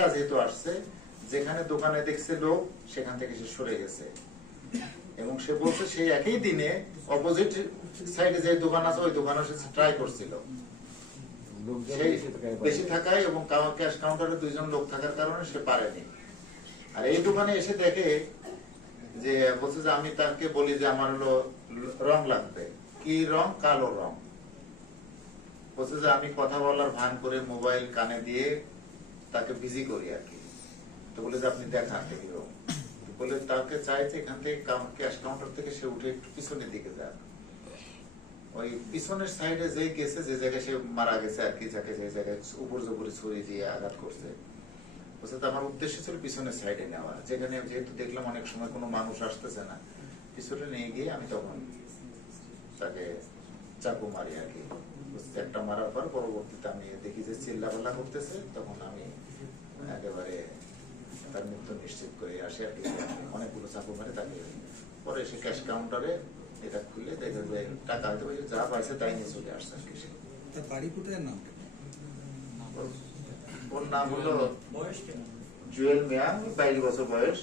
একা যেহেতু আসছে, যেখানে দোকানে দেখছে লোক সেখান থেকে সে সরে গেছে এবং সে বলছে সেই একই দিনে অপোজিট সাইডে যে দোকান আছে ওই দোকানে সে ট্রাই করছিল। সেই বেশি থাকায় এবং ক্যাশ কাউন্টারে 2 জন লোক থাকার কারণে সে পারেনি। আর এই দোকানে এসে দেখে যে বলছে যে আমি তাকে বলি যে আমার হলো রং লাগবে, কি রং? কালো রং। বলছে যে আমি কথা বলার ভান করে মোবাইল কানে দিয়ে তাকে বিজি করি আর কি। তো বলে যে আপনি দেখান দেখি রং। বলে তাকে চাইছে এখান থেকে ক্যাশ কাউন্টার থেকে সে উঠে একটু পিছনের দিকে যান। ওই পিছনের সাইডে যে গেছে, যে জায়গায় সে মারা গেছে আর কি, যাকে যে জায়গায় উপর জোরে ছুরি দিয়ে আঘাত করছে, বলছে আমার উদ্দেশ্য ছিল পিছনের সাইডে নেওয়া, যেখানে যেহেতু দেখলাম অনেক সময় কোনো মানুষ আসতেছে না, পিছনে নিয়ে গিয়ে আমি তখন তাকে চাকু মারি আর কি। একটা মারার পর পরবর্তীতে আমি দেখি যে চিল্লাপাল্লা করতেছে, তখন আমি একেবারে তার মৃত্যু নিশ্চিত করে আসি আর কি। অনেকগুলো চাকু মারে তাকে, পরে এসে ক্যাশ কাউন্টারে এটা খুলে দেখে যে টাকা হয়তো যা পাইছে তাই নিয়ে চলে আসছে আর কি। তার বাড়ি কোথায়? নাম? ওর নাম হলো জুয়েল মিয়া, 22 বছর বয়স।